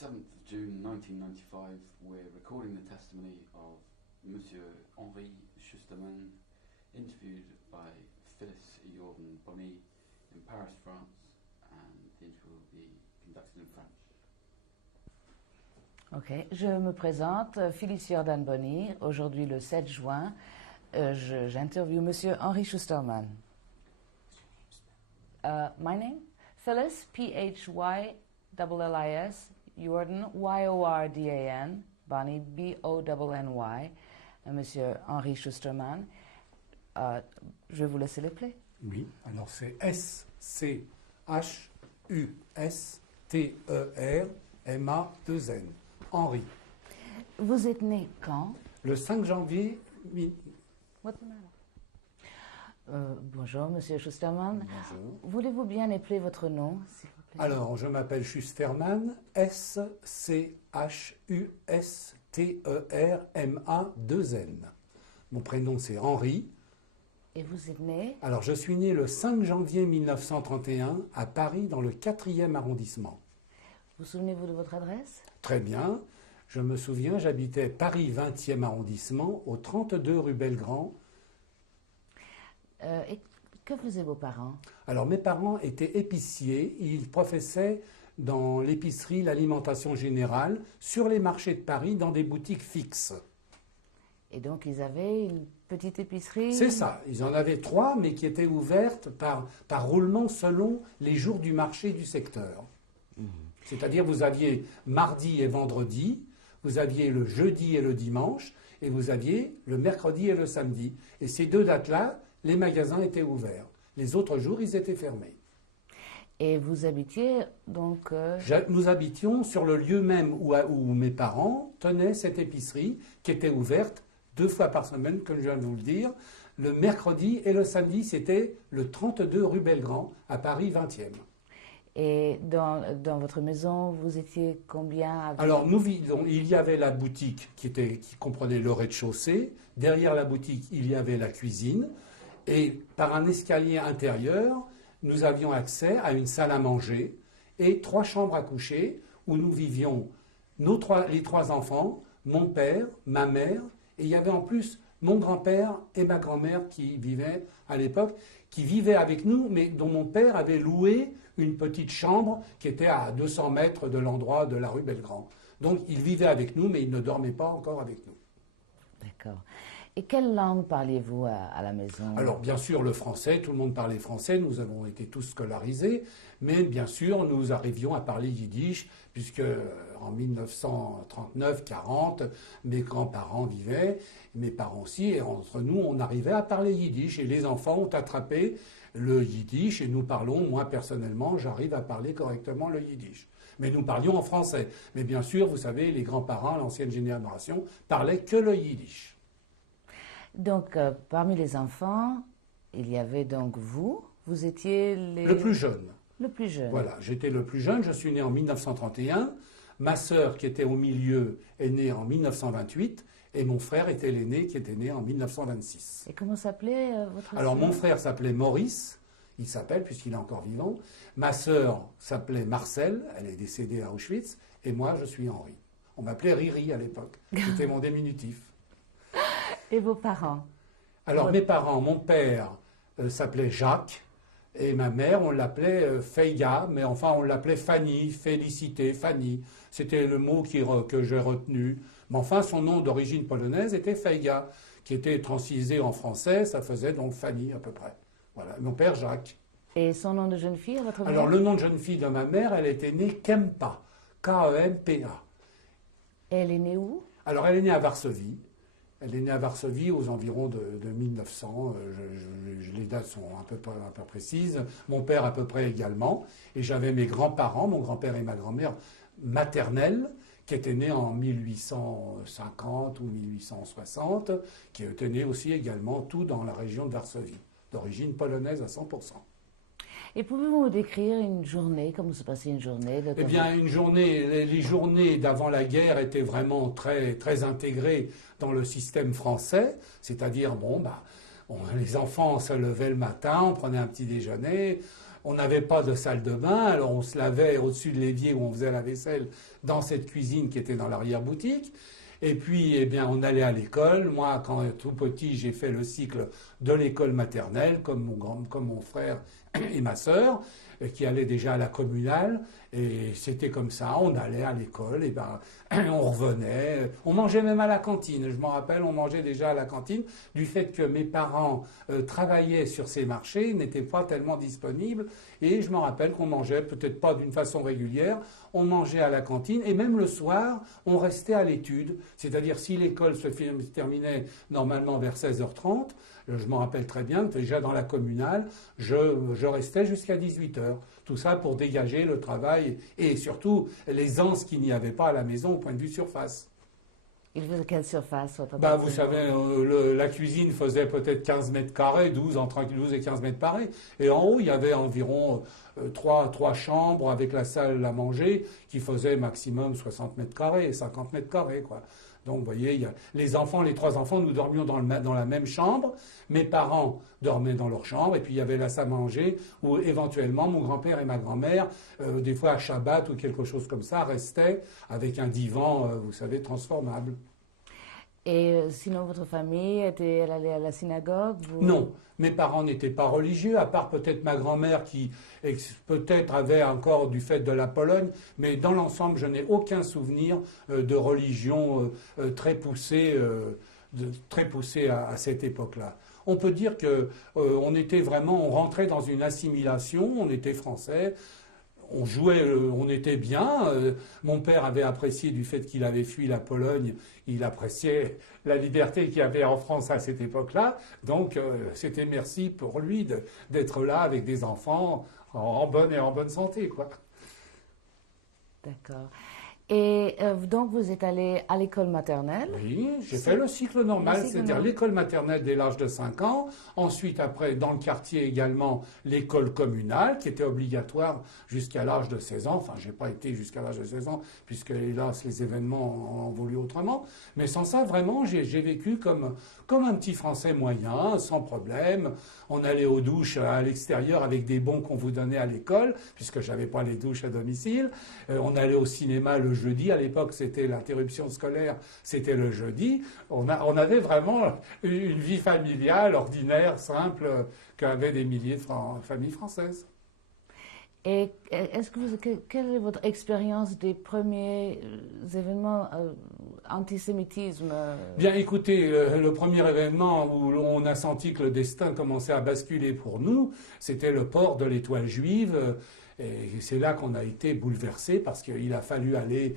7th of June 1995, we're recording the testimony of Monsieur Henri Schusterman, interviewed by Phyllis Jordan-Bonny in Paris, France, and the interview will be conducted in French. Ok, je me présente, Phyllis Jordan-Bonny. Aujourd'hui, le 7 juin, j'interviewe Monsieur Henri Schusterman. My name? Phyllis, P-H-Y-L-L-I-S, Jordan, Y-O-R-D-A-N, Bonny, B-O-N-N-Y, et Monsieur Henri Schusterman. Je vais vous laisser les plaies. Oui, alors c'est S-C-H-U-S-T-E-R-M-A-2-N. Henri. Vous êtes né quand? Le 5 janvier. What's the matter? Bonjour, Monsieur Schusterman. Bonjour. Voulez-vous bien épeler votre nom, s'il vous plaît? Alors, je m'appelle Schusterman, S-C-H-U-S-T-E-R-M-A-2-N. Mon prénom, c'est Henri. Et vous êtes né? Alors, je suis né le 5 janvier 1931 à Paris, dans le 4e arrondissement. Vous souvenez-vous de votre adresse? Très bien. Je me souviens, j'habitais Paris 20e arrondissement, au 32 rue Belgrand. Et que faisaient vos parents? Alors, mes parents étaient épiciers. Ils professaient dans l'épicerie, l'alimentation générale, sur les marchés de Paris, dans des boutiques fixes. Et donc, ils avaient une petite épicerie? C'est ça. Ils en avaient 3, mais qui étaient ouvertes par roulement selon les jours du marché du secteur. C'est-à-dire, vous aviez mardi et vendredi, vous aviez le jeudi et le dimanche, et vous aviez le mercredi et le samedi. Et ces 2 dates-là, les magasins étaient ouverts. Les autres jours, ils étaient fermés. Et vous habitiez donc... Nous habitions sur le lieu même où mes parents tenaient cette épicerie, qui était ouverte 2 fois par semaine, comme je viens de vous le dire. Le mercredi et le samedi, c'était le 32 rue Belgrand, à Paris 20e. Et dans votre maison, vous étiez combien? Alors, il y avait la boutique qui comprenait le rez-de-chaussée. Derrière la boutique, il y avait la cuisine. Et par un escalier intérieur, nous avions accès à une salle à manger et 3 chambres à coucher où nous vivions les 3 enfants, mon père, ma mère, et il y avait en plus mon grand-père et ma grand-mère qui vivaient à l'époque, qui vivaient avec nous, mais dont mon père avait loué une petite chambre qui était à 200 mètres de l'endroit de la rue Belgrand. Donc, ils vivaient avec nous, mais ils ne dormaient pas encore avec nous. D'accord. Et quelle langue parliez-vous à la maison? Alors, bien sûr, le français, tout le monde parlait français, nous avons été tous scolarisés, mais bien sûr, nous arrivions à parler yiddish, puisque en 1939-40, mes grands-parents vivaient, mes parents aussi, et entre nous, on arrivait à parler yiddish, et les enfants ont attrapé le yiddish, et nous parlons, moi personnellement, j'arrive à parler correctement le yiddish. Mais nous parlions en français. Mais bien sûr, vous savez, les grands-parents, l'ancienne génération, parlaient que le yiddish. Donc, parmi les enfants, il y avait donc vous étiez le plus jeune. Le plus jeune. Voilà, j'étais le plus jeune, je suis né en 1931, ma sœur qui était au milieu est née en 1928, et mon frère était l'aîné qui était né en 1926. Et comment s'appelait votre Alors sœur? mon frère s'appelait Maurice, il s'appelle puisqu'il est encore vivant, ma sœur s'appelait Marcel, elle est décédée à Auschwitz, et moi je suis Henri. On m'appelait Riri à l'époque, c'était mon diminutif. Et vos parents? Alors mes parents, mon père s'appelait Jacques et ma mère on l'appelait Feiga, mais enfin on l'appelait Fanny, Félicité, Fanny. C'était le mot que j'ai retenu. Mais enfin son nom d'origine polonaise était Feiga, qui était transcisé en français, ça faisait donc Fanny à peu près. Voilà, mon père Jacques. Et son nom de jeune fille, votre mère? Alors le nom de jeune fille de ma mère, elle était née Kempa, K-E-M-P-A. Et elle est née où? Alors elle est née à Varsovie. Elle est née à Varsovie aux environs de 1900. Les dates sont un peu précises. Mon père à peu près également. Et j'avais mes grands-parents, mon grand-père et ma grand-mère maternelle, qui étaient nés en 1850 ou 1860, qui étaient nés aussi également tout dans la région de Varsovie, d'origine polonaise à 100%. Et pouvez-vous nous décrire une journée, comment se passait une journée? Eh bien, une journée, les journées d'avant la guerre étaient vraiment très, très intégrées dans le système français, c'est-à-dire, les enfants se levaient le matin, on prenait un petit déjeuner, on n'avait pas de salle de bain, alors on se lavait au-dessus de l'évier où on faisait la vaisselle dans cette cuisine qui était dans l'arrière-boutique. Et puis, eh bien, on allait à l'école. Moi, quand tout petit, j'ai fait le cycle de l'école maternelle, comme mon frère et ma sœur, qui allaient déjà à la communale. Et c'était comme ça, on allait à l'école, et ben, on revenait. On mangeait même à la cantine. Je m'en rappelle, on mangeait déjà à la cantine, du fait que mes parents travaillaient sur ces marchés, n'étaient pas tellement disponibles. Et je me rappelle qu'on mangeait, peut-être pas d'une façon régulière, on mangeait à la cantine. Et même le soir, on restait à l'étude. C'est-à-dire, si l'école se terminait normalement vers 16h30, je m'en rappelle très bien, déjà dans la communale, je restais jusqu'à 18h. Tout ça pour dégager le travail et surtout l'aisance qu'il n'y avait pas à la maison au point de vue surface. Il faisait quelle surface votre Vous appartement? savez, la cuisine faisait peut-être 15 mètres carrés, 12 entre 12 et 15 mètres carrés. Et en haut, il y avait environ trois chambres avec la salle à manger qui faisait maximum 60 mètres carrés, 50 mètres carrés, quoi. Donc, vous voyez, les trois enfants, nous dormions dans la même chambre. Mes parents dormaient dans leur chambre. Et puis, il y avait la salle à manger où, éventuellement, mon grand-père et ma grand-mère, des fois à Shabbat ou quelque chose comme ça, restaient avec un divan, vous savez, transformable. Et sinon, votre famille, elle allait à la synagogue? Non, mes parents n'étaient pas religieux, à part peut-être ma grand-mère qui peut-être avait encore du fait de la Pologne, mais dans l'ensemble, je n'ai aucun souvenir de religion très poussée à cette époque-là. On peut dire que on rentrait dans une assimilation, on était français. On jouait, on était bien. Mon père avait apprécié du fait qu'il avait fui la Pologne. Il appréciait la liberté qu'il y avait en France à cette époque-là. Donc, c'était merci pour lui d'être là avec des enfants en bonne santé, quoi. D'accord. Et donc, vous êtes allé à l'école maternelle? Oui, j'ai fait le cycle normal, c'est-à-dire l'école maternelle dès l'âge de 5 ans. Ensuite, après, dans le quartier également, l'école communale, qui était obligatoire jusqu'à l'âge de 16 ans. Enfin, je n'ai pas été jusqu'à l'âge de 16 ans, puisque, hélas, les événements ont voulu autrement. Mais sans ça, vraiment, j'ai vécu comme un petit Français moyen, sans problème. On allait aux douches à l'extérieur avec des bons qu'on vous donnait à l'école, puisque je n'avais pas les douches à domicile. On allait au cinéma le jeudi. À l'époque, c'était l'interruption scolaire, c'était le jeudi. On avait vraiment une vie familiale, ordinaire, simple, qu'avaient des milliers de familles françaises. Et quelle est votre expérience des premiers événements antisémitisme? Bien, écoutez, le premier événement où on a senti que le destin commençait à basculer pour nous, c'était le port de l'étoile juive. Et c'est là qu'on a été bouleversés parce qu'il a fallu aller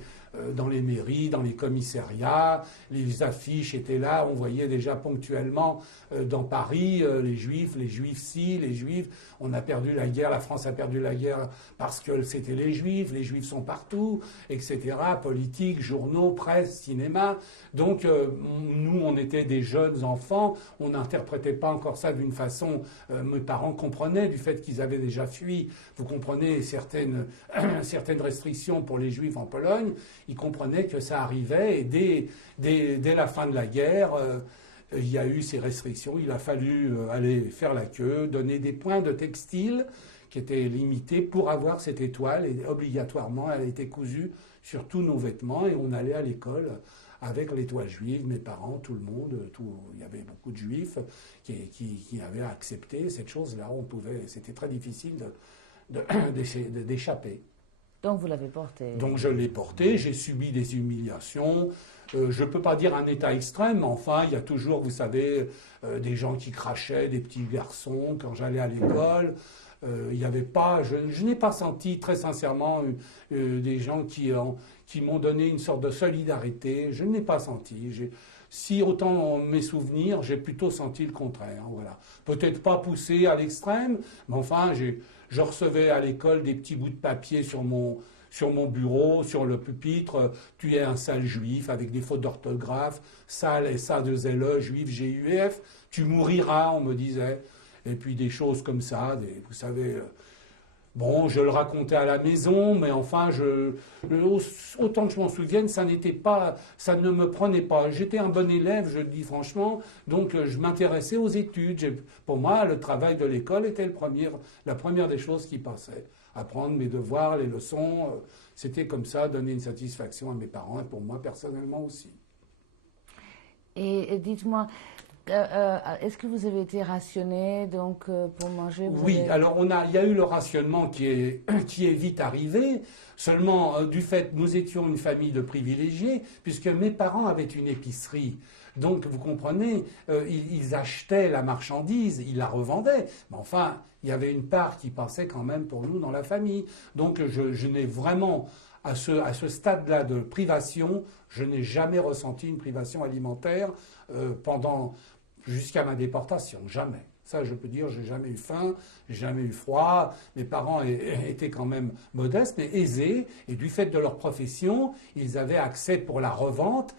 dans les mairies, dans les commissariats. Les affiches étaient là. On voyait déjà ponctuellement dans Paris les juifs ci, les juifs. On a perdu la guerre, la France a perdu la guerre parce que c'était les juifs sont partout, etc. Politique, journaux, presse, cinéma. Donc nous, on était des jeunes enfants. On n'interprétait pas encore ça d'une façon. Mes parents comprenaient du fait qu'ils avaient déjà fui. Vous comprenez certaines restrictions pour les juifs en Pologne. Ils comprenaient que ça arrivait et dès la fin de la guerre, il y a eu ces restrictions. Il a fallu aller faire la queue, donner des points de textile qui étaient limités pour avoir cette étoile. Et obligatoirement, elle a été cousue sur tous nos vêtements et on allait à l'école avec l'étoile juive, mes parents, tout le monde. Il y avait beaucoup de juifs qui avaient accepté cette chose-là. C'était très difficile d'échapper. Donc vous l'avez porté? Donc je l'ai porté, j'ai subi des humiliations. Je ne peux pas dire un état extrême, mais enfin, il y a toujours, vous savez, des gens qui crachaient, des petits garçons quand j'allais à l'école. Il n'y avait pas, je n'ai pas senti très sincèrement des gens qui m'ont donné une sorte de solidarité. Je ne l'ai pas senti. Si autant mes souvenirs, j'ai plutôt senti le contraire. Voilà. Peut-être pas poussé à l'extrême, mais enfin, je recevais à l'école des petits bouts de papier sur mon bureau, sur le pupitre. Tu es un sale juif avec des fautes d'orthographe. Sale, S-A-2-L-E, juif, G-U-F. Tu mouriras, on me disait. Et puis des choses comme ça, vous savez, Bon, je le racontais à la maison, mais enfin, autant que je m'en souvienne, ça ne me prenait pas. J'étais un bon élève, je le dis franchement, donc je m'intéressais aux études. Pour moi, le travail de l'école était la première des choses qui passait. Apprendre mes devoirs, les leçons, c'était comme ça, donner une satisfaction à mes parents et pour moi personnellement aussi. Et dites-moi, est-ce que vous avez été rationné donc, pour manger? Oui, alors il y a eu le rationnement qui est vite arrivé. Seulement, du fait, nous étions une famille de privilégiés, puisque mes parents avaient une épicerie. Donc, vous comprenez, ils achetaient la marchandise, ils la revendaient. Mais enfin, il y avait une part qui passait quand même pour nous dans la famille. Donc, je n'ai vraiment, à ce stade-là de privation, je n'ai jamais ressenti une privation alimentaire jusqu'à ma déportation, jamais. Ça, je peux dire, j'ai jamais eu faim, j'ai jamais eu froid. Mes parents étaient quand même modestes, mais aisés. Et du fait de leur profession, ils avaient accès pour la revente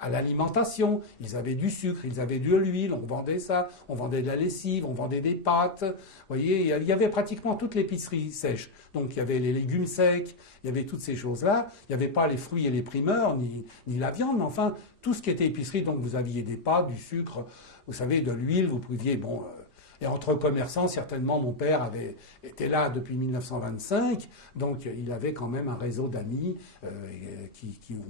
à l'alimentation. Ils avaient du sucre, ils avaient de l'huile, on vendait ça. On vendait de la lessive, on vendait des pâtes. Vous voyez, il y avait pratiquement toute l'épicerie sèche. Donc, il y avait les légumes secs, il y avait toutes ces choses-là. Il n'y avait pas les fruits et les primeurs, ni la viande, mais enfin, tout ce qui était épicerie. Donc, vous aviez des pâtes, du sucre, vous savez, de l'huile, vous pouviez, bon... Et entre commerçants, certainement, mon père était là depuis 1925, donc il avait quand même un réseau d'amis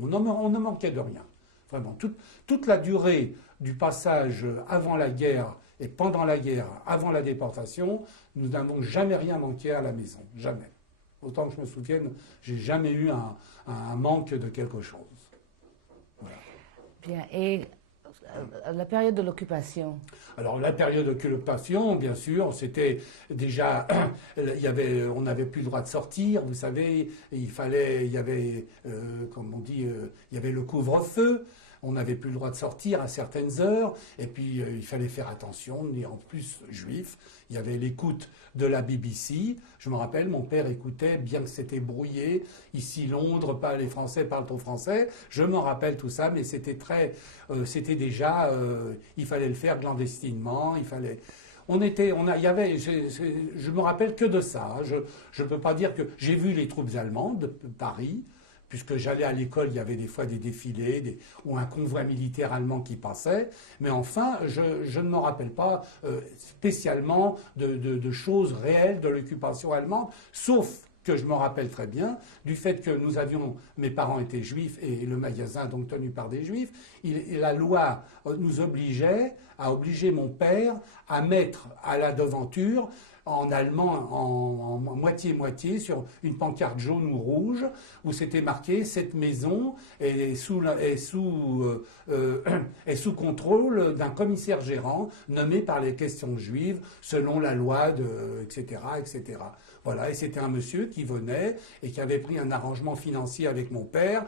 on ne manquait de rien. Vraiment, toute la durée du passage avant la guerre et pendant la guerre, avant la déportation, nous n'avons jamais rien manqué à la maison, jamais. Autant que je me souvienne, j'ai jamais eu un manque de quelque chose. Voilà. Bien, et la période de l'occupation? Alors la période d'occupation, bien sûr, c'était déjà, on n'avait plus le droit de sortir, vous savez, il y avait, comme on dit, il y avait le couvre-feu. On n'avait plus le droit de sortir à certaines heures, et puis il fallait faire attention. On est en plus juif. Il y avait l'écoute de la BBC. Je me rappelle, mon père écoutait, bien que c'était brouillé. Ici, Londres, les Français parlent trop français. Je me rappelle tout ça, mais c'était déjà, il fallait le faire clandestinement. Je me rappelle que de ça. Je ne peux pas dire que j'ai vu les troupes allemandes de Paris. Puisque j'allais à l'école, il y avait des fois des défilés ou un convoi militaire allemand qui passait. Mais enfin, je ne me rappelle pas spécialement de choses réelles de l'occupation allemande, sauf que je me rappelle très bien du fait que mes parents étaient juifs et le magasin donc tenu par des juifs. La loi nous obligeait mon père à mettre à la devanture en allemand, en moitié-moitié, sur une pancarte jaune ou rouge, où c'était marqué « Cette maison est sous contrôle d'un commissaire gérant nommé par les questions juives selon la loi etc., etc. » Voilà, et c'était un monsieur qui venait et qui avait pris un arrangement financier avec mon père.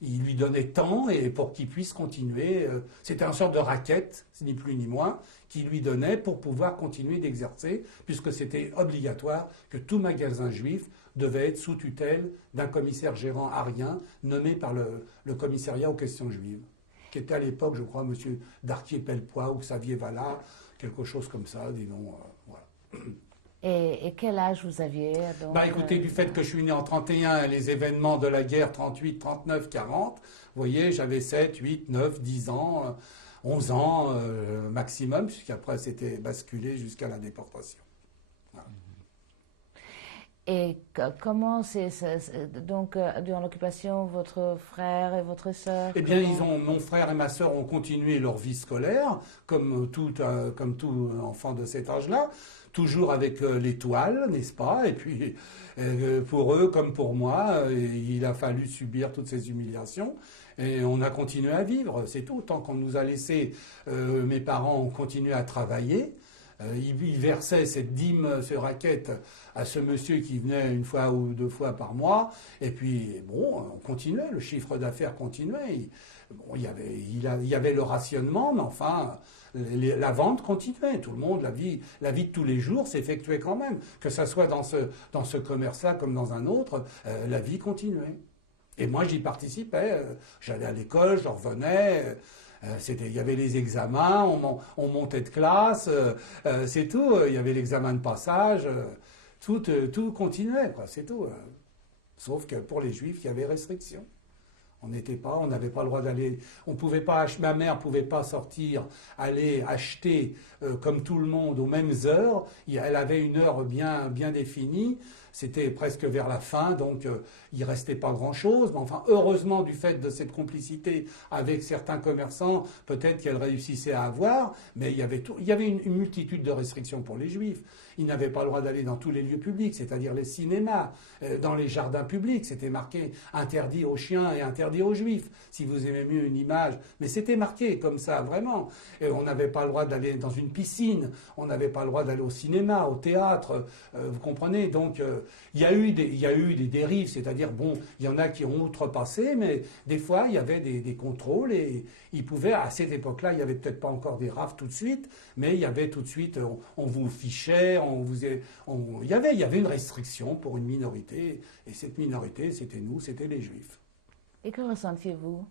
Il lui donnait tant et pour qu'il puisse continuer. C'était une sorte de raquette, ni plus ni moins, qu'il lui donnait pour pouvoir continuer d'exercer, puisque c'était obligatoire que tout magasin juif devait être sous tutelle d'un commissaire gérant arien nommé par le commissariat aux questions juives, qui était à l'époque, je crois, M. Darquier-Pellepoix ou Xavier Vallat, quelque chose comme ça, dis donc, voilà. Et quel âge vous aviez donc, écoutez, du fait que je suis né en 31 et les événements de la guerre 38, 39, 40, vous voyez, j'avais 7, 8, 9, 10 ans, 11 ans maximum, puisqu'après c'était basculé jusqu'à la déportation. Voilà. Et comment donc durant l'occupation, votre frère et votre sœur? Eh bien, mon frère et ma sœur ont continué leur vie scolaire, comme tout enfant de cet âge-là. Toujours avec l'étoile, n'est-ce pas? Et puis, pour eux comme pour moi, il a fallu subir toutes ces humiliations. Et on a continué à vivre, c'est tout. Tant qu'on nous a laissé, mes parents ont continué à travailler. Ils versaient cette dîme, ce raquette à ce monsieur qui venait une fois ou deux fois par mois. Et puis, bon, on continuait, le chiffre d'affaires continuait. Il y avait le rationnement, mais enfin... La vente continuait, tout le monde, la vie de tous les jours s'effectuait quand même. Que ça soit dans ce commerce-là comme dans un autre, la vie continuait. Et moi, j'y participais. J'allais à l'école, je revenais. Il y avait les examens, on montait de classe, c'est tout. Il y avait l'examen de passage. tout continuait, quoi, c'est tout. Sauf que pour les Juifs, il y avait restriction. On n'avait pas le droit d'aller, on pouvait pas, ma mère pouvait pas sortir, aller acheter comme tout le monde aux mêmes heures. Elle avait une heure bien définie. C'était presque vers la fin, donc il restait pas grand-chose. Mais enfin, heureusement, du fait de cette complicité avec certains commerçants, peut-être qu'elle réussissait à avoir, mais il y avait une multitude de restrictions pour les Juifs. Ils n'avaient pas le droit d'aller dans tous les lieux publics, c'est-à-dire les cinémas, dans les jardins publics. C'était marqué interdit aux chiens et interdit aux Juifs, si vous aimez mieux une image. Mais c'était marqué comme ça, vraiment. Et on n'avait pas le droit d'aller dans une piscine, on n'avait pas le droit d'aller au cinéma, au théâtre, vous comprenez. Donc il y a eu des dérives, c'est-à-dire, bon, il y en a qui ont outrepassé, mais des fois, il y avait des contrôles et ils pouvaient, à cette époque-là, il n'y avait peut-être pas encore des RAF tout de suite, mais il y avait tout de suite, on vous fichait, il y avait une restriction pour une minorité, et cette minorité, c'était nous, c'était les Juifs. Et que ressentiez-vous?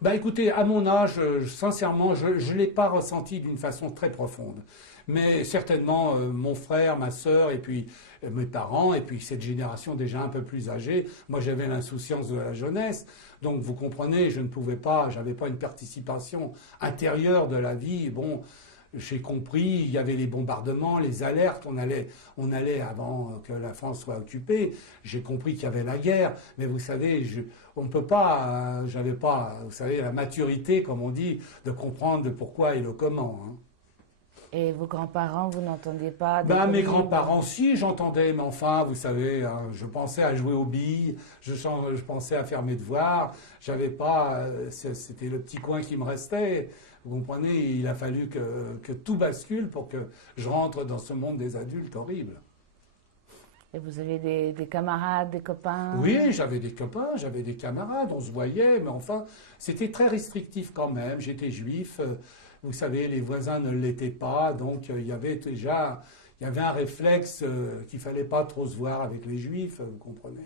Bah écoutez, à mon âge, sincèrement, je ne l'ai pas ressenti d'une façon très profonde. Mais certainement, mon frère, ma sœur, et puis mes parents, et puis cette génération déjà un peu plus âgée, moi j'avais l'insouciance de la jeunesse, donc vous comprenez, je ne pouvais pas, j'avais pas une participation intérieure de la vie. Bon, j'ai compris, il y avait les bombardements, les alertes, on allait avant que la France soit occupée. J'ai compris qu'il y avait la guerre, mais vous savez, on ne peut pas, j'avais pas, vous savez, la maturité, comme on dit, de comprendre le pourquoi et le comment. Hein. Et vos grands-parents, vous n'entendiez pas Mes grands-parents, si, j'entendais, mais enfin, vous savez, hein, je pensais à jouer aux billes, je pensais à faire mes devoirs, j'avais pas, c'était le petit coin qui me restait. Vous comprenez, il a fallu que tout bascule pour que je rentre dans ce monde des adultes horrible. Et vous aviez des camarades, des copains? Oui, j'avais des copains, j'avais des camarades, on se voyait, mais enfin, c'était très restrictif quand même. J'étais juif, vous savez, les voisins ne l'étaient pas, donc il y avait un réflexe qu'il fallait pas trop se voir avec les juifs, vous comprenez,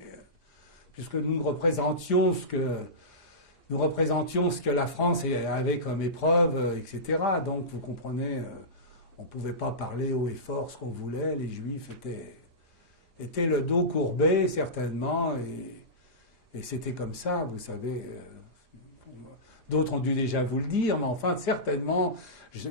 puisque nous représentions ce que la France avait comme épreuve, etc. Donc, vous comprenez, on ne pouvait pas parler haut et fort ce qu'on voulait. Les Juifs étaient le dos courbé, certainement, et c'était comme ça, vous savez. D'autres ont dû déjà vous le dire, mais enfin, certainement,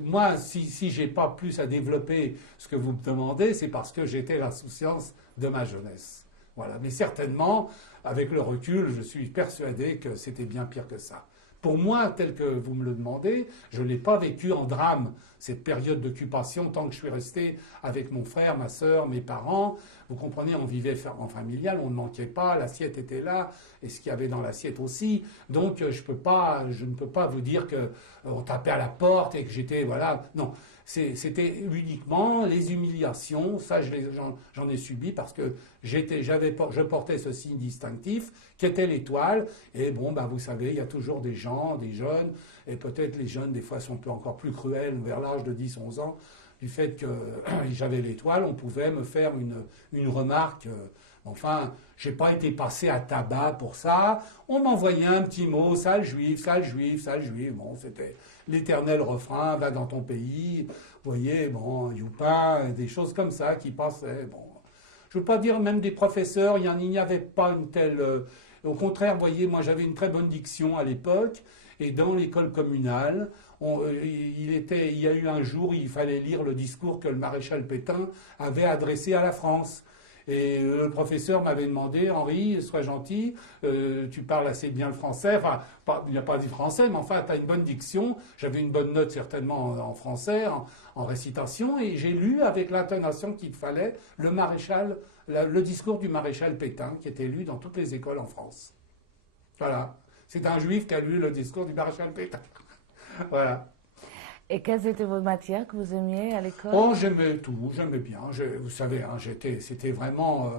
moi, si j'ai pas plus à développer ce que vous me demandez, c'est parce que j'étais l'insouciance de ma jeunesse. Voilà. Mais certainement, avec le recul, je suis persuadé que c'était bien pire que ça. Pour moi, tel que vous me le demandez, je ne l'ai pas vécu en drame, cette période d'occupation, tant que je suis resté avec mon frère, ma sœur, mes parents. Vous comprenez, on vivait en familial, on ne manquait pas, l'assiette était là, et ce qu'il y avait dans l'assiette aussi. Donc, je ne peux pas vous dire qu'on tapait à la porte et que j'étais, voilà, non. C'était uniquement les humiliations, ça j'en ai subi parce que je portais ce signe distinctif qui était l'étoile, et bon, vous savez, il y a toujours des gens, des jeunes, et peut-être les jeunes des fois sont un peu encore plus cruels vers l'âge de 10-11 ans, du fait que j'avais l'étoile, on pouvait me faire une remarque. Enfin, j'ai pas été passé à tabac pour ça. On m'envoyait un petit mot, sale juif, sale juif, sale juif. Bon, c'était l'éternel refrain, va dans ton pays. Vous voyez, bon, youpa, des choses comme ça qui passaient. Bon, je veux pas dire même des professeurs, il n'y avait pas une telle. Au contraire, vous voyez, moi j'avais une très bonne diction à l'époque, et dans l'école communale, il y a eu un jour, il fallait lire le discours que le maréchal Pétain avait adressé à la France. Et le professeur m'avait demandé, Henri, sois gentil, tu parles assez bien le français, enfin, il n'a pas dit français, mais enfin, tu as une bonne diction. J'avais une bonne note certainement en français, en récitation, et j'ai lu avec l'intonation qu'il fallait le discours du maréchal Pétain, qui était lu dans toutes les écoles en France. Voilà. C'est un juif qui a lu le discours du maréchal Pétain. Voilà. Et quelles étaient vos matières que vous aimiez à l'école? Oh, j'aimais tout, j'aimais bien. Vous savez, hein, c'était vraiment...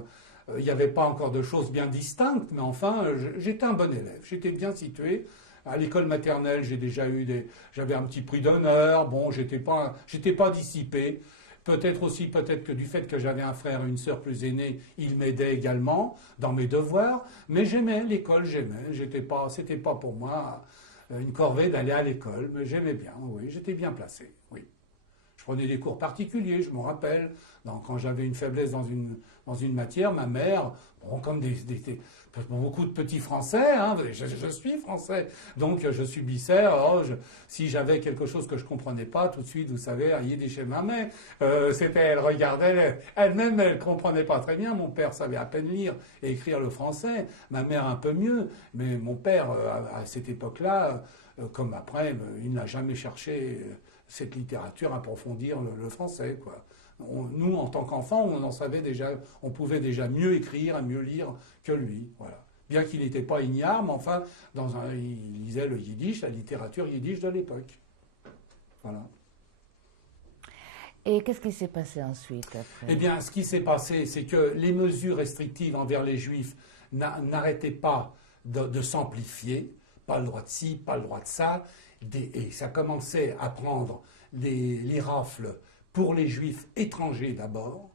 il n'y avait pas encore de choses bien distinctes, mais enfin, j'étais un bon élève. J'étais bien situé. À l'école maternelle, j'avais un petit prix d'honneur. Bon, j'étais pas dissipé. Peut-être que du fait que j'avais un frère et une sœur plus aînés, ils m'aidaient également dans mes devoirs. Mais j'aimais l'école, c'était pas pour moi une corvée d'aller à l'école, mais j'aimais bien, oui, j'étais bien placé, oui. Je prenais des cours particuliers, je me rappelle. Quand j'avais une faiblesse dans une matière, ma mère, bon, comme beaucoup de petits Français, hein, je suis Français, donc je subissais, si j'avais quelque chose que je comprenais pas, tout de suite, vous savez, il chez ma mère, elle regardait, elle-même, elle comprenait pas très bien, mon père savait à peine lire et écrire le français, ma mère un peu mieux, mais mon père, à cette époque-là, comme après, il n'a jamais cherché cette littérature, approfondir le français, quoi. Nous, en tant qu'enfants, on pouvait déjà mieux écrire et mieux lire que lui, voilà. Bien qu'il n'était pas ignare, mais enfin, il lisait le yiddish, la littérature yiddish de l'époque. Voilà. Et qu'est-ce qui s'est passé ensuite après? Eh bien, ce qui s'est passé, c'est que les mesures restrictives envers les Juifs n'arrêtaient pas de s'amplifier. Pas le droit de ci, pas le droit de ça. Et ça commençait à prendre les rafles pour les Juifs étrangers d'abord.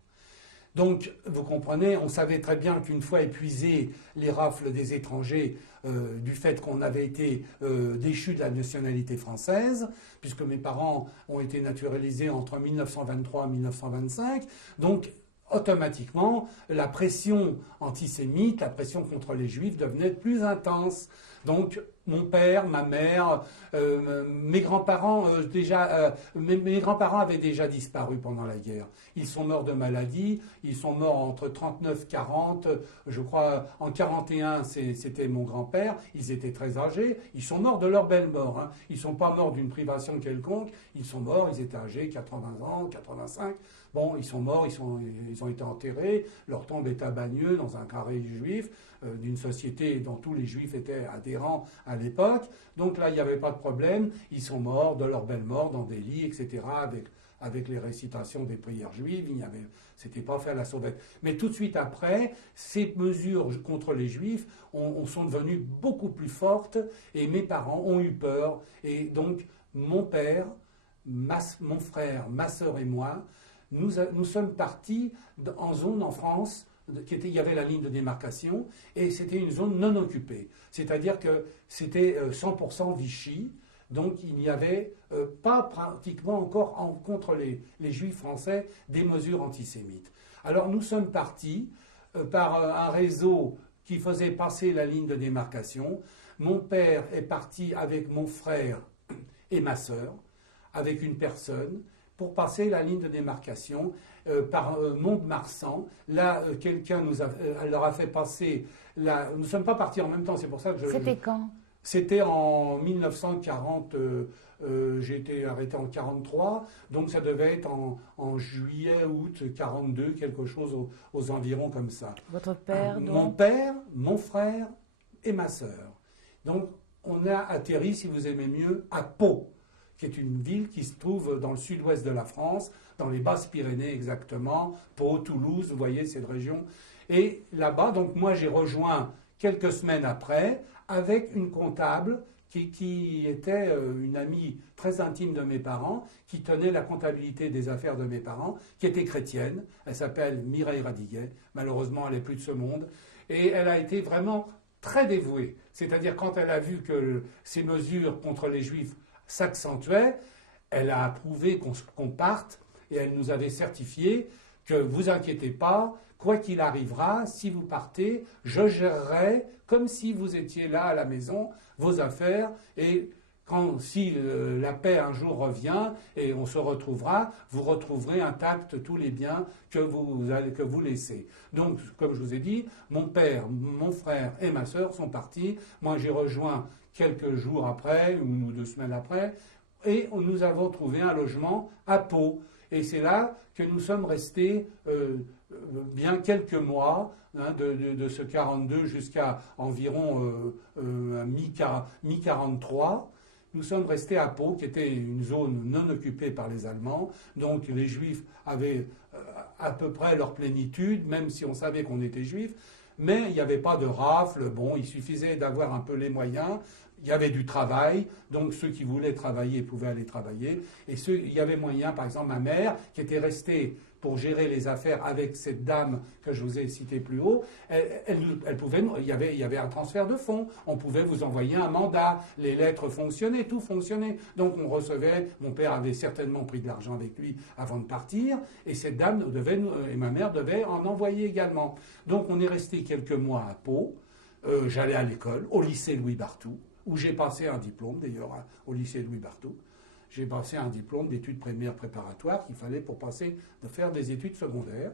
Donc, vous comprenez, on savait très bien qu'une fois épuisées les rafles des étrangers, du fait qu'on avait été déchus de la nationalité française, puisque mes parents ont été naturalisés entre 1923 et 1925, donc automatiquement, la pression antisémite, la pression contre les Juifs devenait plus intense. Donc, mon père, ma mère, mes grands-parents mes grands-parents avaient déjà disparu pendant la guerre. Ils sont morts de maladie, ils sont morts entre 39 et 40, je crois en 41 c'était mon grand-père, ils étaient très âgés, ils sont morts de leur belle mort, hein. Ils ne sont pas morts d'une privation quelconque, ils sont morts, ils étaient âgés, 80 ans, 85, bon, ils sont morts, ils ont été enterrés, leur tombe est à Bagneux, dans un carré juif, d'une société dont tous les juifs étaient adhérents à l'époque. Donc là, il n'y avait pas de problème. Ils sont morts de leur belle mort dans des lits, etc., avec les récitations des prières juives. C'était pas fait à la sauvette. Mais tout de suite après, ces mesures contre les juifs sont devenues beaucoup plus fortes et mes parents ont eu peur. Et donc, mon père, mon frère, ma sœur et moi, nous sommes partis en zone en France. Il y avait la ligne de démarcation et c'était une zone non occupée. C'est-à-dire que c'était 100% Vichy, donc il n'y avait pas pratiquement encore contre les Juifs français des mesures antisémites. Alors nous sommes partis par un réseau qui faisait passer la ligne de démarcation. Mon père est parti avec mon frère et ma sœur, avec une personne, pour passer la ligne de démarcation par Mont-de-Marsan. Là, quelqu'un leur a fait passer. Nous ne sommes pas partis en même temps, c'est pour ça que C'était quand? C'était en 1940. J'ai été arrêté en 43, donc ça devait être en juillet, août 42, quelque chose aux environs comme ça. Votre père, donc? Mon père, mon frère et ma sœur. Donc, on a atterri, si vous aimez mieux, à Pau, qui est une ville qui se trouve dans le sud-ouest de la France, dans les Basses-Pyrénées exactement, Pau, Toulouse, vous voyez cette région. Et là-bas, donc moi j'ai rejoint quelques semaines après avec une comptable qui était une amie très intime de mes parents, qui tenait la comptabilité des affaires de mes parents, qui était chrétienne. Elle s'appelle Mireille Radiguet. Malheureusement, elle n'est plus de ce monde. Et elle a été vraiment très dévouée. C'est-à-dire quand elle a vu que ces mesures contre les Juifs s'accentuaient, elle a approuvé qu'on parte et elle nous avait certifié que vous inquiétez pas, quoi qu'il arrivera, si vous partez, je gérerai comme si vous étiez là à la maison vos affaires et si la paix un jour revient et on se retrouvera, vous retrouverez intacts tous les biens que vous laissez. Donc, comme je vous ai dit, mon père, mon frère et ma sœur sont partis. Moi, j'ai rejoint quelques jours après, une ou 2 semaines après, et nous avons trouvé un logement à Pau. Et c'est là que nous sommes restés bien quelques mois, hein, de ce 42 jusqu'à environ mi-43. Nous sommes restés à Pau, qui était une zone non occupée par les Allemands. Donc les Juifs avaient à peu près leur plénitude, même si on savait qu'on était Juifs. Mais il n'y avait pas de rafle. Bon, il suffisait d'avoir un peu les moyens il y avait du travail, donc ceux qui voulaient travailler pouvaient aller travailler. Et il y avait moyen, par exemple, ma mère, qui était restée pour gérer les affaires avec cette dame que je vous ai citée plus haut, elle pouvait, il y avait un transfert de fonds. On pouvait vous envoyer un mandat, les lettres fonctionnaient, tout fonctionnait. Donc on recevait, mon père avait certainement pris de l'argent avec lui avant de partir, et cette dame et ma mère devaient en envoyer également. Donc on est resté quelques mois à Pau. J'allais à l'école, au lycée Louis Barthou, où j'ai passé un diplôme, d'ailleurs, au lycée Louis Barthou. J'ai passé un diplôme d'études primaires préparatoires qu'il fallait pour faire des études secondaires.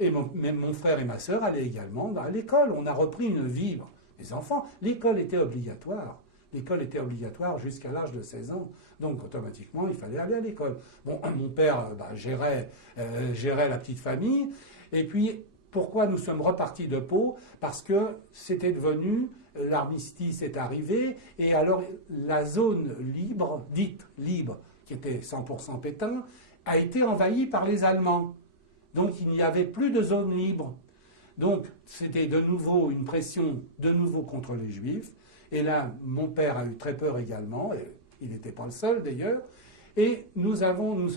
Et même mon frère et ma sœur allaient également à l'école. On a repris une vie. Les enfants, l'école était obligatoire. L'école était obligatoire jusqu'à l'âge de 16 ans. Donc, automatiquement, il fallait aller à l'école. Bon, mon père gérait la petite famille. Et puis, pourquoi nous sommes repartis de Pau? Parce que c'était devenu... L'armistice est arrivé, et alors la zone libre, dite libre, qui était 100% Pétain, a été envahie par les Allemands. Donc il n'y avait plus de zone libre. Donc c'était de nouveau une pression, de nouveau contre les Juifs. Et là, mon père a eu très peur également, et il n'était pas le seul d'ailleurs. Et nous avons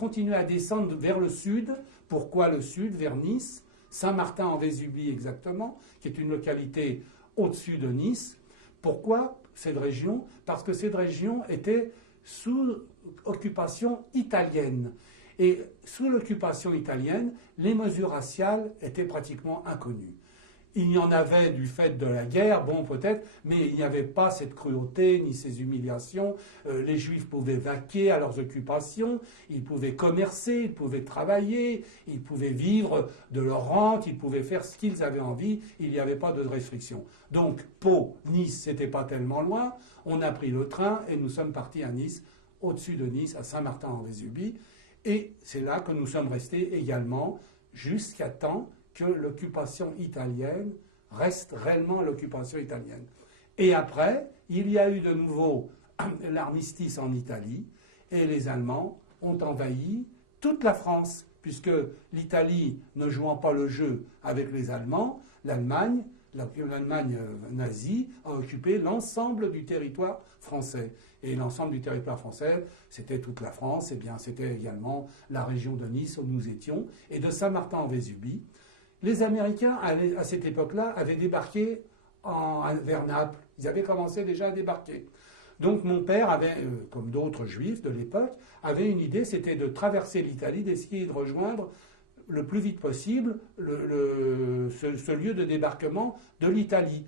continué à descendre vers le sud. Pourquoi le sud? Vers Nice, Saint-Martin-en-Vésubie exactement, qui est une localité au-dessus de Nice. Pourquoi cette région? Parce que cette région était sous occupation italienne. Et sous l'occupation italienne, les mesures raciales étaient pratiquement inconnues. Il y en avait du fait de la guerre, bon peut-être, mais il n'y avait pas cette cruauté ni ces humiliations. Les Juifs pouvaient vaquer à leurs occupations, ils pouvaient commercer, ils pouvaient travailler, ils pouvaient vivre de leur rente, ils pouvaient faire ce qu'ils avaient envie, il n'y avait pas de restrictions. Donc Pau, Nice, c'était pas tellement loin, on a pris le train et nous sommes partis à Nice, au-dessus de Nice, à Saint-Martin-en-Vésubie, et c'est là que nous sommes restés également jusqu'à temps que l'occupation italienne reste réellement l'occupation italienne. Et après, il y a eu de nouveau l'armistice en Italie, et les Allemands ont envahi toute la France, puisque l'Italie, ne jouant pas le jeu avec les Allemands, l'Allemagne nazie a occupé l'ensemble du territoire français. Et l'ensemble du territoire français, c'était toute la France, et bien c'était également la région de Nice où nous étions, et de Saint-Martin-en-Vésubie. Les Américains, à cette époque-là, avaient débarqué vers Naples. Ils avaient commencé déjà à débarquer. Donc mon père avait, comme d'autres juifs de l'époque, avait une idée, c'était de traverser l'Italie, d'essayer de rejoindre le plus vite possible ce lieu de débarquement de l'Italie.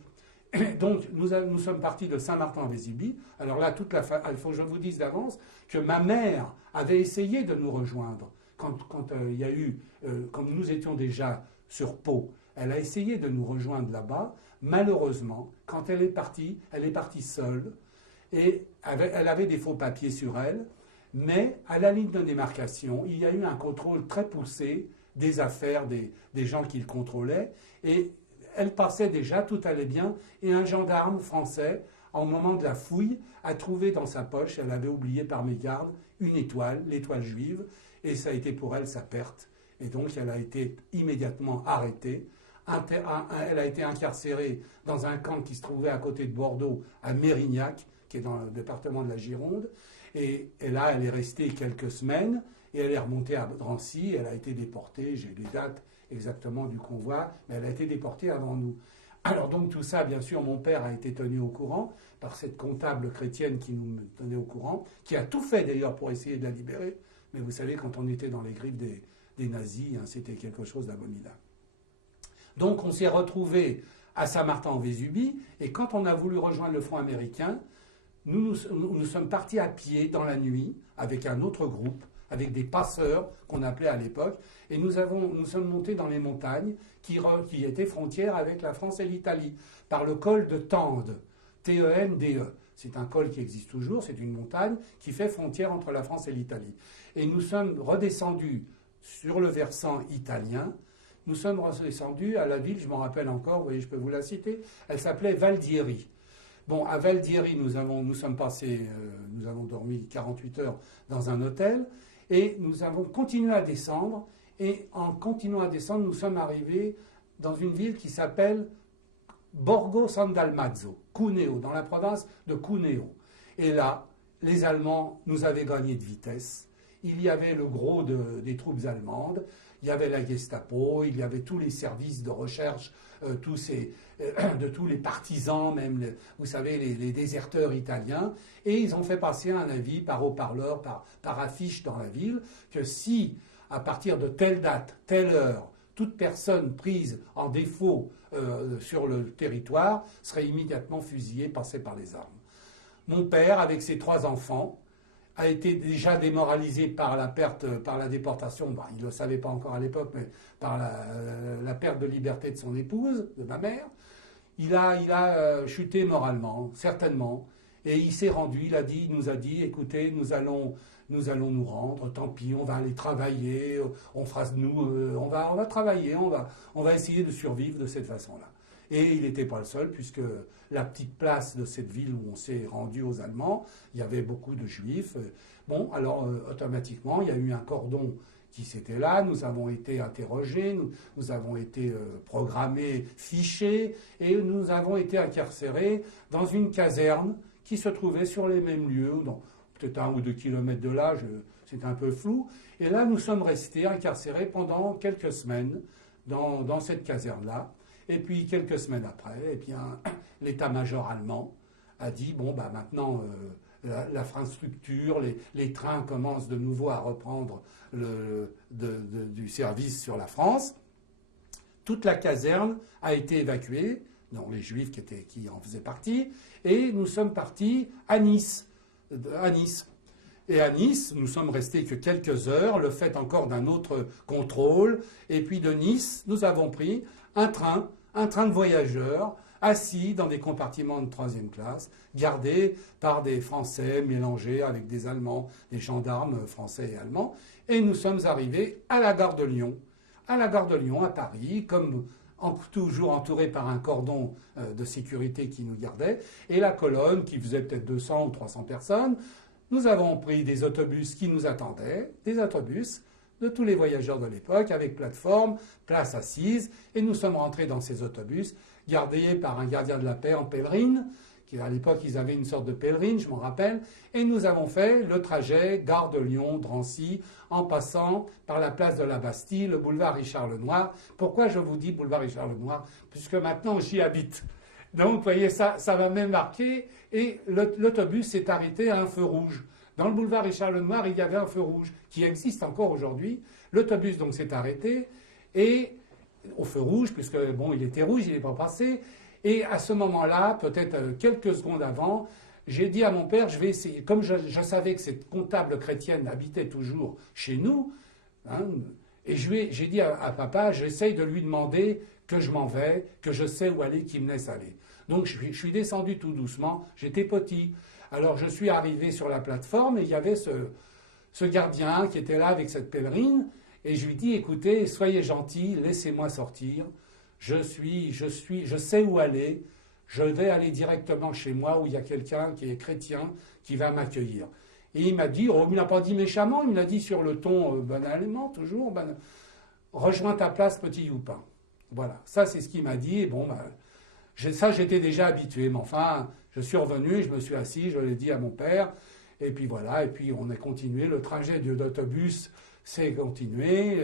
Donc nous sommes partis de Saint-Martin-en-Vésubie. Alors là, il faut que je vous dise d'avance que ma mère avait essayé de nous rejoindre quand il y a eu, comme nous étions déjà sur Pau. Elle a essayé de nous rejoindre là-bas. Malheureusement, quand elle est partie seule. Et elle avait des faux papiers sur elle. Mais à la ligne de démarcation, il y a eu un contrôle très poussé des affaires des gens qui le contrôlaient. Et elle passait déjà, tout allait bien. Et un gendarme français, au moment de la fouille, a trouvé dans sa poche, elle avait oublié par mégarde, une étoile, l'étoile juive. Et ça a été pour elle sa perte. Et donc, elle a été immédiatement arrêtée. Elle a été incarcérée dans un camp qui se trouvait à côté de Bordeaux, à Mérignac, qui est dans le département de la Gironde. Et là, elle est restée quelques semaines et elle est remontée à Drancy. Elle a été déportée. J'ai les dates exactement du convoi, mais elle a été déportée avant nous. Alors donc tout ça, bien sûr, mon père a été tenu au courant par cette comptable chrétienne qui nous tenait au courant, qui a tout fait d'ailleurs pour essayer de la libérer. Mais vous savez, quand on était dans les griffes des nazis, c'était quelque chose d'abominable. Donc on s'est retrouvés à Saint-Martin-en-Vésubie, et quand on a voulu rejoindre le front américain, nous sommes partis à pied dans la nuit avec un autre groupe, avec des passeurs qu'on appelait à l'époque, et nous sommes montés dans les montagnes qui étaient frontières avec la France et l'Italie, par le col de Tende, Tende. C'est un col qui existe toujours, c'est une montagne qui fait frontière entre la France et l'Italie. Et nous sommes redescendus sur le versant italien. Nous sommes redescendus à la ville, je m'en rappelle encore, vous voyez, je peux vous la citer, elle s'appelait Valdieri. Bon, à Valdieri, nous avons dormi 48 heures dans un hôtel, et nous avons continué à descendre, et en continuant à descendre, nous sommes arrivés dans une ville qui s'appelle Borgo San Dalmazzo. Cuneo, dans la province de Cuneo. Et là, les Allemands nous avaient gagné de vitesse. Il y avait le gros des troupes allemandes, il y avait la Gestapo, il y avait tous les services de recherche, de tous les partisans, même, vous savez, les déserteurs italiens. Et ils ont fait passer un avis par haut-parleur, par affiche dans la ville, que si, à partir de telle date, telle heure, toute personne prise en défaut sur le territoire serait immédiatement fusillée, passée par les armes. Mon père, avec ses 3 enfants, a été déjà démoralisé par la perte, par la déportation, ben, il ne le savait pas encore à l'époque, mais par la perte de liberté de son épouse, de ma mère. Il a chuté moralement, certainement, et il s'est rendu, il nous a dit, écoutez, nous allons nous rendre, tant pis, on va aller travailler, on va travailler, on va essayer de survivre de cette façon-là. Et il n'était pas le seul, puisque la petite place de cette ville où on s'est rendu aux Allemands, il y avait beaucoup de Juifs. Bon, alors automatiquement, il y a eu un cordon qui s'était là, nous avons été interrogés, nous avons été programmés, fichés, et nous avons été incarcérés dans une caserne qui se trouvait sur les mêmes lieux, peut-être 1 ou 2 kilomètres de là, c'est un peu flou. Et là, nous sommes restés incarcérés pendant quelques semaines dans cette caserne-là. Et puis, quelques semaines après, eh bien, l'état-major allemand a dit, bon, bah, maintenant, l'infrastructure, les trains commencent de nouveau à reprendre du service sur la France. Toute la caserne a été évacuée, dont les Juifs qui en faisaient partie, et nous sommes partis à Nice. Et à Nice, nous sommes restés que quelques heures, le fait encore d'un autre contrôle. Et puis de Nice, nous avons pris un train de voyageurs, assis dans des compartiments de 3e classe, gardés par des Français mélangés avec des Allemands, des gendarmes français et allemands. Et nous sommes arrivés à la gare de Lyon, à Paris, comme toujours entouré par un cordon de sécurité qui nous gardait. Et la colonne, qui faisait peut-être 200 ou 300 personnes, nous avons pris des autobus qui nous attendaient, des autobus de tous les voyageurs de l'époque, avec plateforme, place assise, et nous sommes rentrés dans ces autobus, gardés par un gardien de la paix en pèlerine, qui à l'époque ils avaient une sorte de pèlerine, je m'en rappelle, et nous avons fait le trajet gare de Lyon, Drancy, en passant par la place de la Bastille, le boulevard Richard-Lenoir. Pourquoi je vous dis boulevard Richard-Lenoir? Puisque maintenant j'y habite. Donc, vous voyez, ça m'a même marqué, et l'autobus s'est arrêté à un feu rouge. Dans le boulevard Richard-Lenoir, il y avait un feu rouge qui existe encore aujourd'hui. L'autobus donc s'est arrêté et au feu rouge, puisque bon, il était rouge, il n'est pas passé. Et à ce moment-là, peut-être quelques secondes avant, j'ai dit à mon père, je vais essayer. Comme je savais que cette comptable chrétienne habitait toujours chez nous, hein, et j'ai dit à papa, j'essaye de lui demander que je m'en vais, que je sais où aller, qu'il me laisse aller. Donc je suis descendu tout doucement, j'étais petit. Alors je suis arrivé sur la plateforme et il y avait ce gardien qui était là avec cette pèlerine, et je lui dis, écoutez, soyez gentil, laissez-moi sortir, je sais où aller, je vais aller directement chez moi où il y a quelqu'un qui est chrétien qui va m'accueillir. Et il m'a dit, il ne l'a pas dit méchamment, il me l'a dit sur le ton banalement, toujours, rejoins ta place, petit Youpin. Voilà, ça c'est ce qu'il m'a dit, et bon, ça j'étais déjà habitué, mais enfin, je suis revenu, je me suis assis, je l'ai dit à mon père, et puis voilà, et puis on a continué, le trajet d'autobus s'est continué,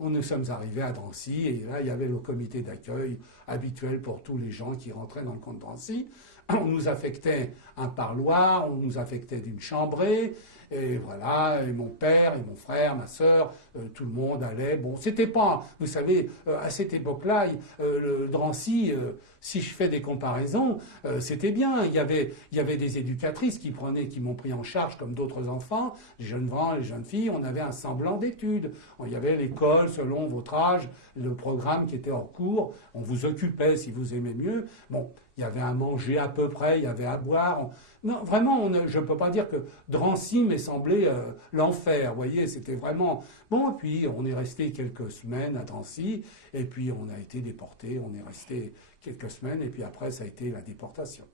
nous sommes arrivés à Drancy, et là il y avait le comité d'accueil habituel pour tous les gens qui rentraient dans le camp de Drancy. On nous affectait un parloir, on nous affectait d'une chambrée, et voilà, et mon père, et mon frère, ma sœur, tout le monde allait. Bon, c'était pas, vous savez, à cette époque-là, le Drancy, si je fais des comparaisons, c'était bien. Il y avait des éducatrices qui m'ont pris en charge comme d'autres enfants, les jeunes gens, les jeunes filles. On avait un semblant d'études. Il y avait l'école selon votre âge, le programme qui était en cours. On vous occupait si vous aimez mieux. Bon, il y avait à manger à peu près, il y avait à boire. Non, vraiment, je ne peux pas dire que Drancy m'est semblé l'enfer. Vous voyez, c'était vraiment... Bon, et puis on est resté quelques semaines à Drancy, et puis on a été déportés. On est resté quelques semaines, et puis après, ça a été la déportation.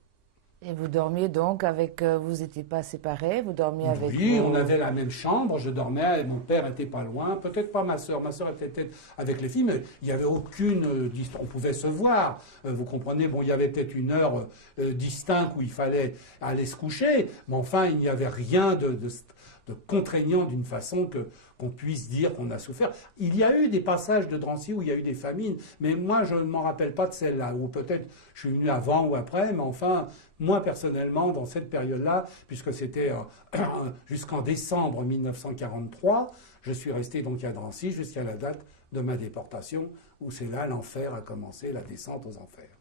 Et vous dormiez donc avec... vous n'étiez pas séparés, vous dormiez avec... Oui, on avait la même chambre, je dormais, et mon père était pas loin, peut-être pas ma sœur était peut-être avec les filles, mais il n'y avait aucune distance, on pouvait se voir, vous comprenez, bon, il y avait peut-être une heure distincte où il fallait aller se coucher, mais enfin, il n'y avait rien de contraignant d'une façon qu'on puisse dire qu'on a souffert. Il y a eu des passages de Drancy où il y a eu des famines, mais moi je ne m'en rappelle pas de celle-là, ou peut-être je suis venu avant ou après, mais enfin, moi personnellement, dans cette période-là, puisque c'était jusqu'en décembre 1943, je suis resté donc à Drancy jusqu'à la date de ma déportation, où c'est là l'enfer a commencé, la descente aux enfers.